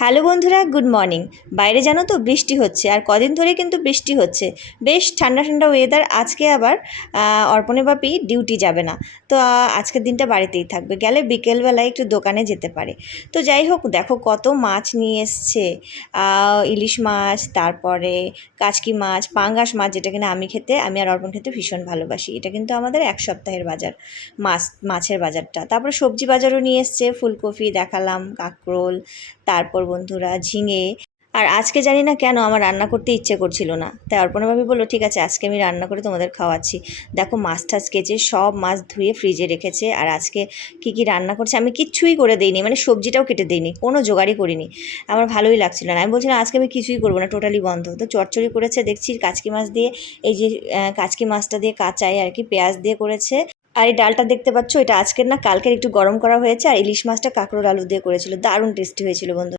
Hello বন্ধুরা, good morning. বাইরে জানো তো বৃষ্টি হচ্ছে, আর কদিন ধরে কিন্তু বৃষ্টি হচ্ছে। বেশ ঠান্ডা ঠান্ডা ওয়েদার। আজকে আবার অর্পণে বাপি ডিউটি যাবে না, তো আজকের দিনটা বাড়িতেই থাকবে। গেলে বিকেলবেলায় একটু দোকানে যেতে পারে। তো যাই হোক, দেখো কত মাছ নিয়ে এসছে। ইলিশ মাছ, তারপরে কাচকি মাছ, পাঙ্গাস মাছ, যেটা কিনা আমি আর অর্পণ খেতে ভীষণ ভালোবাসি। এটা কিন্তু আমাদের এক সপ্তাহের বাজার, মাছের বাজারটা। তারপরে সবজি বাজারও নিয়ে এসছে, ফুলকপি দেখালাম, কাঁকরোল, তারপর বন্ধুরা ঝিঙে। আর আজকে জানি না কেন আমার রান্না করতে ইচ্ছে করছিল না, তাই অর্পণা ভাবি বললো ঠিক আছে আজকে আমি রান্না করে তোমাদের খাওয়াচ্ছি। দেখো মাছ টাছ কেচে সব মাছ ধুয়ে ফ্রিজে রেখেছে। আর আজকে কি রান্না করছে আমি কিচ্ছুই করে দিইনি, মানে সবজিটাও কেটে দিইনি, কোনো জোগাড়ই করিনি। আমার ভালোই লাগছিল না, আমি বলছিলাম আজকে আমি কিছুই করবো না, টোটালি বন্ধ। তো চচ্চড়ি করেছে দেখছি কাচকি মাছ দিয়ে, এই যে কাচকি মাছটা দিয়ে কাঁচাই আর কি পেঁয়াজ দিয়ে করেছে। আর এই ডালটা দেখতে পাচ্ছ, এটা আজকের না কালকের একটু গরম করা হয়েছে। আর ইলিশ মাছটা কাঁকরোল আলু দিয়ে করেছিল, দারুণ টেস্টি হয়েছিল বন্ধু।